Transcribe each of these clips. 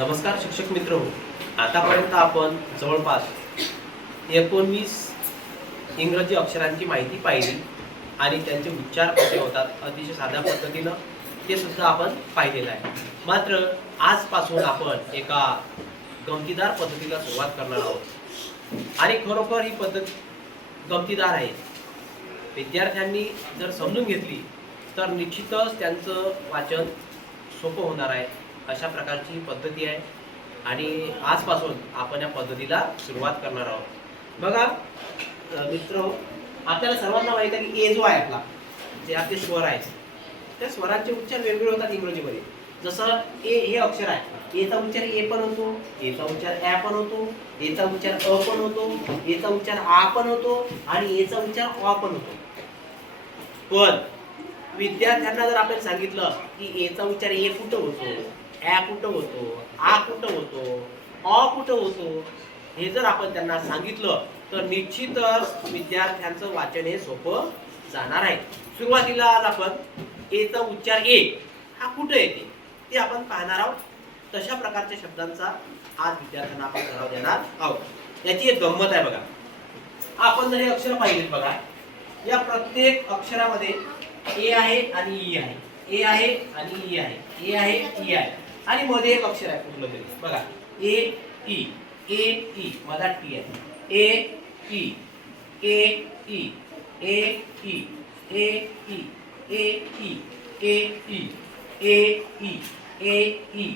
नमस्कार शिक्षक मित्र हो. आतापर्यंत आपण जवळपास 19 इंग्रजी अक्षरांची माहिती पाहिली आणि त्यांचे उच्चार कसे होतात अतिशय साध्या पद्धतीनं ते सुद्धा आपण पाहिलेलं आहे. मात्र आजपासून आपण एका गमतीदार पद्धतीला सुरुवात करणार आहोत आणि खरोखर ही पद्धत गमतीदार आहे. विद्यार्थ्यांनी जर समजून घेतली तर निश्चितच त्यांचं वाचन सोपं होणार आहे. अशा प्रकारची पद्धती आहे आणि आजपासून आपण या पद्धतीला सुरुवात करणार आहोत. बघा मित्र, आपल्याला सर्वांना माहिती आहे की ए जो आहे आपला, जे आपले स्वर आहेत त्या स्वरांचे उच्चार वेगवेगळे होतात इंग्रजीमध्ये. जसं ए हे अक्षर आहे, एचा उच्चार ए पण होतो, एचा उच्चार ॲ पण होतो, एचा उच्चार अ पण होतो, एचा उच्चार आ पण होतो आणि एचा उच्चार अ पण होतो. पण विद्यार्थ्यांना जर आपण सांगितलं की एचा उच्चार ए कुठं होतो, ॲ कुठं होतो, आ कुठं होतो, अ कुठं होतो, हे जर आपण त्यांना सांगितलं तर निश्चितच विद्यार्थ्यांचं वाचन हे सोपं जाणार आहे. सुरुवातीला आज आपण एचा उच्चार ए हा कुठं येते ते आपण पाहणार आहोत. तशा प्रकारच्या शब्दांचा आज विद्यार्थ्यांना आपण सराव देणार आहोत. याची एक गंमत आहे बघा. आपण जर हे अक्षर पाहिलेत बघा, या प्रत्येक अक्षरामध्ये ए आहे आणि ई आहे, ए आहे आणि ई आहे, ए आहे ई आहे आणि मध्ये एक अक्षर आहे कुठलं तरी बघा, ए ई, ए ई मधात टी आहे, ए ई, ए ई, ए ई, ए ई, ए ई, ए ई, ए ई, ए ई,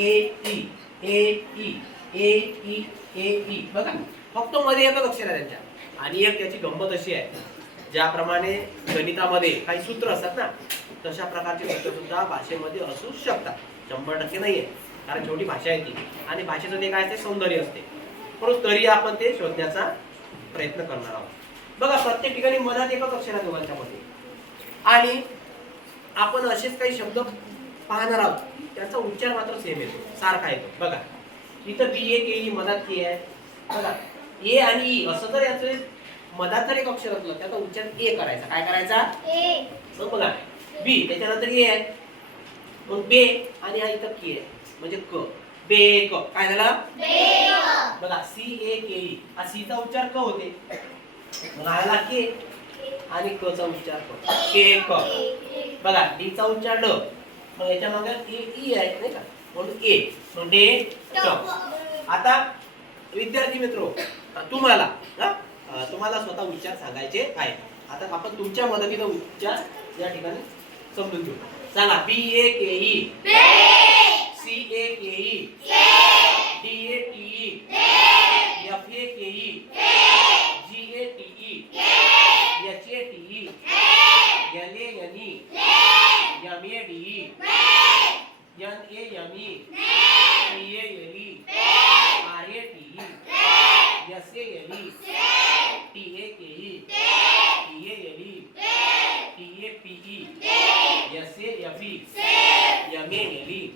ए ई, ए ई, ए ई, ए ई. बघा फक्त मध्ये एकच अक्षर आहे त्यांच्या. आणि एक त्याची गंमत अशी आहे, ज्याप्रमाणे गणितामध्ये काही सूत्र असतात ना, तशा प्रकारचे सूत्र सुद्धा भाषेमध्ये असू शकतात. 100% नाहीये, कारण छोटी भाषा आहे ती आणि भाषेचं ते काय असते, सौंदर्य असते. परंतु तरी आपण ते शोधण्याचा प्रयत्न करणार आहोत. बघा प्रत्येक ठिकाणी मधात एकच अक्षर आहे दोघांच्या मध्ये आणि आपण असेच काही शब्द पाहणार आहोत, त्याचा उच्चार मात्र सेम येतो, सारखा येतो. बघा इथं बी ए के ई मधात के आहे बघा, ए आणि ई असं जर याचं मधात जर एक अक्षर असलं त्याचा उच्चार ए करायचा. काय करायचा? ए. मग बघा बी त्याच्यानंतर ए आहे, मग बे आणि हा इथं के आहे म्हणजे क, बे क. काय झाला? बघा सी ए के ई, हा सी चा उच्चार क होते, मग आला के आणि क चा उच्चार क, के क. बघा डी चा उच्चार ड, मग याच्या मागे ए ई आहे नाही का, म्हणून ए, मग डे ट. आता विद्यार्थी मित्रो, तुम्हाला तुम्हाला स्वतः उच्चार सांगायचे आहे. आता आपण तुमच्या मदतीने उच्चार या ठिकाणी समजून घेऊ. सांगा B A K E, C A K E, D A T E, F A K E, G A T E, H A T E, L A N E, M A D E, N A M E, T A L E, R A T E, S A L E, T A K E, T A L E, T A P E, S A F E, M A L E.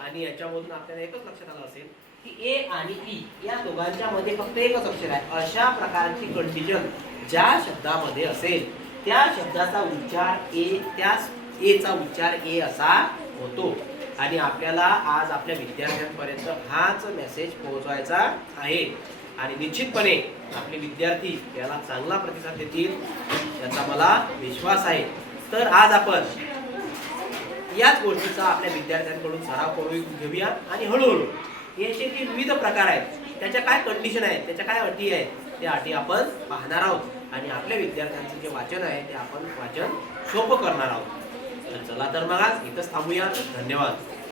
आणि याच्यामधून आपल्याला एकच लक्षात आलं असेल की ए आणि E या दोघांच्या मध्ये फक्त एकच अक्षर आहे. अशा प्रकारची कंडिशन ज्या शब्दामध्ये असेल त्या शब्दाचा उच्चार ए, त्या ए चा उच्चार ए असा होतो. आणि आपल्याला आज आपल्या विद्यार्थ्यांपर्यंत हाच मेसेज पोहोचवायचा आहे आणि निश्चितपणे आपले विद्यार्थी याला चांगला प्रतिसाद देतील याचा मला विश्वास आहे. तर आज आपण याच गोष्टीचा आपल्या विद्यार्थ्यांकडून सराव करून घेऊया आणि हळूहळू याचे जे विविध प्रकार आहेत, त्याच्या काय कंडिशन आहेत, त्याच्या काय अटी आहेत, त्या अटी आपण पाहणार आहोत आणि आपल्या विद्यार्थ्यांचं जे वाचन आहे ते आपण वाचन सोपं करणार आहोत. चला तर मग आज इथंच थांबूया. धन्यवाद.